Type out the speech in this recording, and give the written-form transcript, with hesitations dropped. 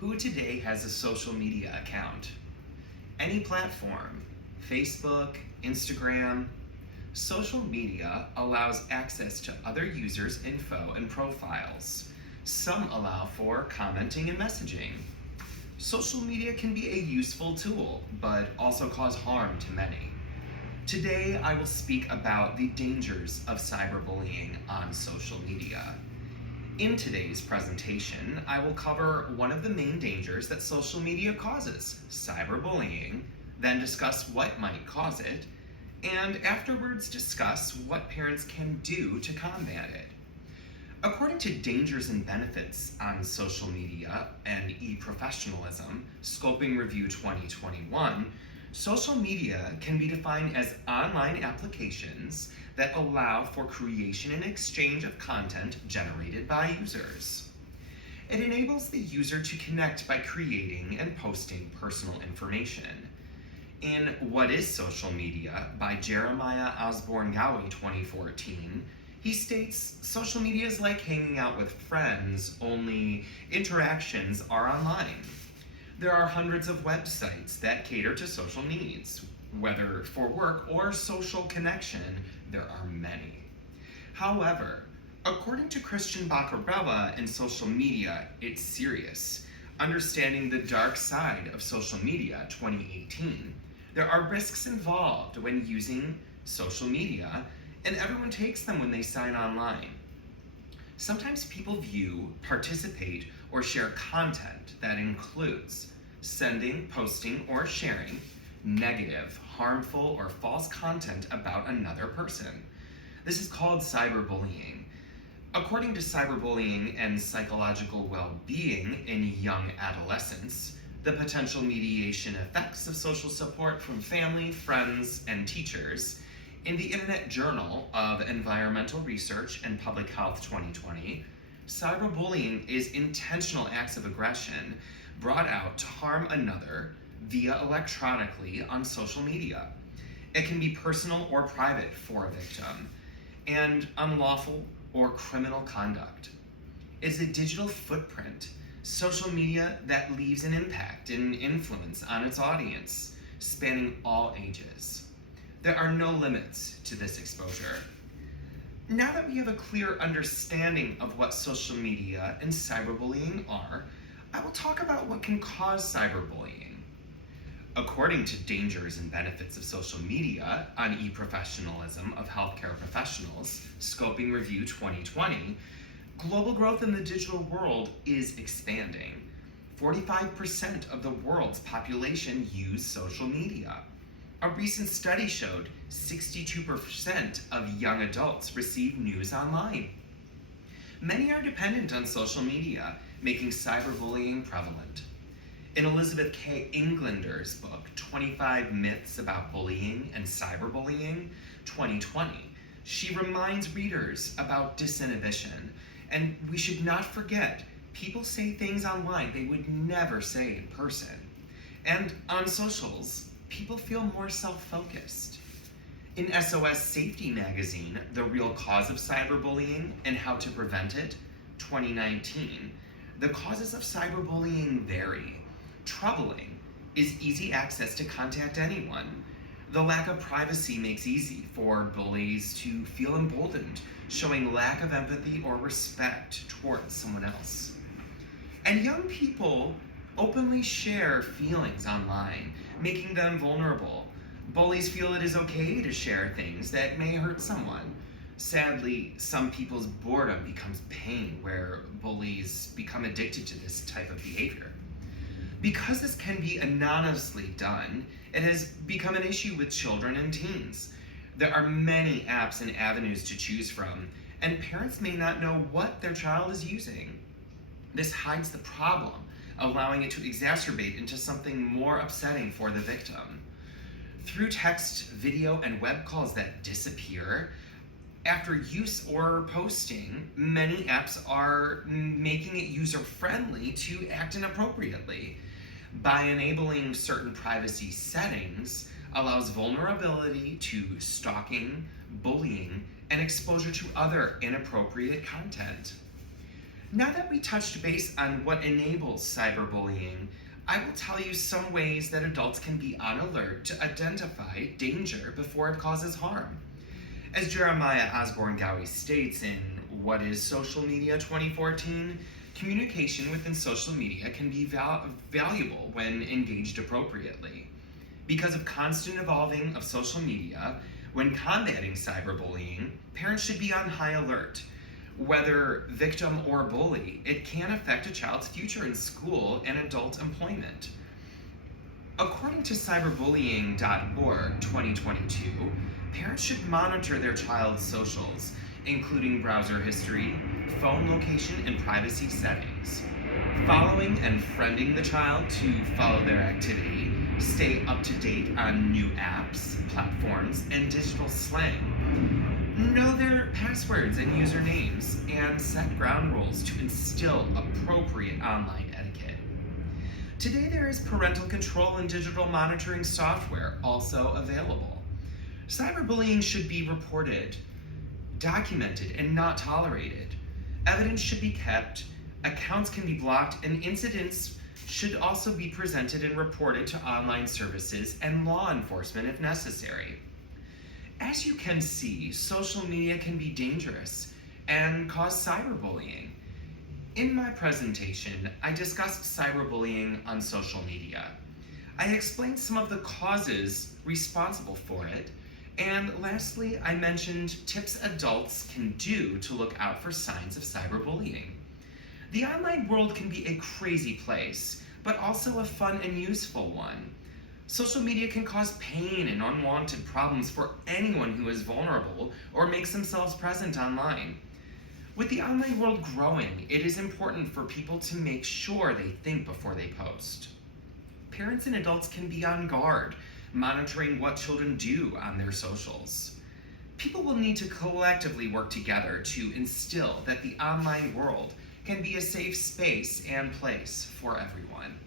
Who today has a social media account? Any platform, Facebook, Instagram. Social media allows access to other users' info and profiles. Some allow for commenting and messaging. Social media can be a useful tool, but also cause harm to many. Today, I will speak about the dangers of cyberbullying on social media. In today's presentation, I will cover one of the main dangers that social media causes, cyberbullying, then discuss what might cause it, and afterwards discuss what parents can do to combat it. According to Dangers and Benefits on Social Media and E-Professionalism, Scoping Review 2021, social media can be defined as online applications that allow for creation and exchange of content generated by users. It enables the user to connect by creating and posting personal information. In What is Social Media by Jeremiah Osborne Gowie 2014, he states, social media is like hanging out with friends, only interactions are online. There are hundreds of websites that cater to social needs. Whether for work or social connection, there are many. However, according to Christian Baccarella in Social Media, It's Serious, Understanding the Dark Side of Social Media 2018, there are risks involved when using social media, and everyone takes them when they sign online. Sometimes people view, participate, or share content that includes sending, posting, or sharing negative, harmful, or false content about another person. This is called cyberbullying. According to Cyberbullying and Psychological Well-Being in Young Adolescents, the potential mediation effects of social support from family, friends, and teachers, in the Internet Journal of Environmental Research and Public Health 2020, cyberbullying is intentional acts of aggression brought out to harm another via electronically on social media. It can be personal or private for a victim, and unlawful or criminal conduct. It's a digital footprint, social media that leaves an impact and influence on its audience, spanning all ages. There are no limits to this exposure. Now that we have a clear understanding of what social media and cyberbullying are, I will talk about what can cause cyberbullying. According to Dangers and Benefits of Social Media on E-Professionalism of Healthcare Professionals, Scoping Review 2020, global growth in the digital world is expanding. 45% of the world's population use social media. A recent study showed 62% of young adults receive news online. Many are dependent on social media, making cyberbullying prevalent. In Elizabeth K. Englander's book, 25 Myths About Bullying and Cyberbullying, 2020, she reminds readers about disinhibition, and we should not forget, people say things online they would never say in person. And on socials, people feel more self-focused. In SOS Safety Magazine, The Real Cause of Cyberbullying and How to Prevent It, 2019, the causes of cyberbullying vary. Troubling is easy access to contact anyone. The lack of privacy makes easy for bullies to feel emboldened, showing lack of empathy or respect towards someone else. And young people openly share feelings online, making them vulnerable. Bullies feel it is okay to share things that may hurt someone. Sadly, some people's boredom becomes pain, where bullies become addicted to this type of behavior. Because this can be anonymously done, it has become an issue with children and teens. There are many apps and avenues to choose from, and parents may not know what their child is using. This hides the problem, allowing it to exacerbate into something more upsetting for the victim. Through text, video, and web calls that disappear, after use or posting, many apps are making it user-friendly to act inappropriately. By enabling certain privacy settings, allows vulnerability to stalking, bullying, and exposure to other inappropriate content. Now that we touched base on what enables cyberbullying, I will tell you some ways that adults can be on alert to identify danger before it causes harm. As Jeremiah Osborne Gowie states in What is Social Media 2014, communication within social media can be valuable when engaged appropriately. Because of constant evolving of social media, when combating cyberbullying, parents should be on high alert. Whether victim or bully, it can affect a child's future in school and adult employment. According to cyberbullying.org 2022, parents should monitor their child's socials, including browser history, phone location, and privacy settings. Following and friending the child to follow their activity, stay up to date on new apps, platforms, and digital slang. Know their passwords and usernames, and set ground rules to instill appropriate online etiquette. Today there is parental control and digital monitoring software also available. Cyberbullying should be reported, documented, and not tolerated. Evidence should be kept, accounts can be blocked, and incidents should also be presented and reported to online services and law enforcement if necessary. As you can see, social media can be dangerous and cause cyberbullying. In my presentation, I discussed cyberbullying on social media. I explained some of the causes responsible for it, and lastly, I mentioned tips adults can do to look out for signs of cyberbullying. The online world can be a crazy place, but also a fun and useful one. Social media can cause pain and unwanted problems for anyone who is vulnerable or makes themselves present online. With the online world growing, it is important for people to make sure they think before they post. Parents and adults can be on guard, monitoring what children do on their socials. People will need to collectively work together to instill that the online world can be a safe space and place for everyone.